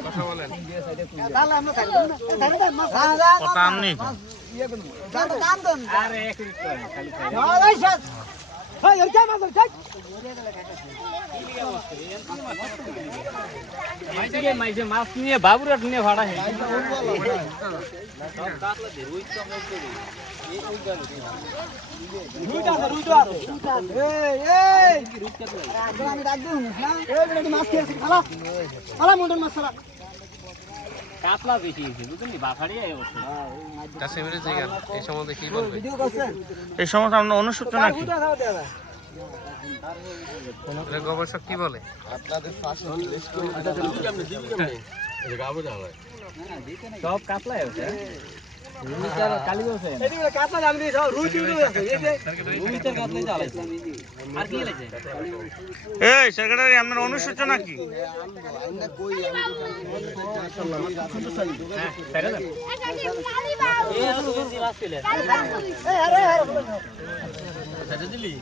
কথা বলেন মাছ নিয়ে বাবুরাট নিয়ে ভাড়া কাতলা বেশি বুঝলি বাফাড়িয়া এই সম্বন্ধে কি বলবে? এই সমস্ত আমরা অনুসূচনা কি গবেষক কি বলে? সব কাতলাই আছে এই সেক্রেটারি আপনার অনুসূচনা কি? দিলি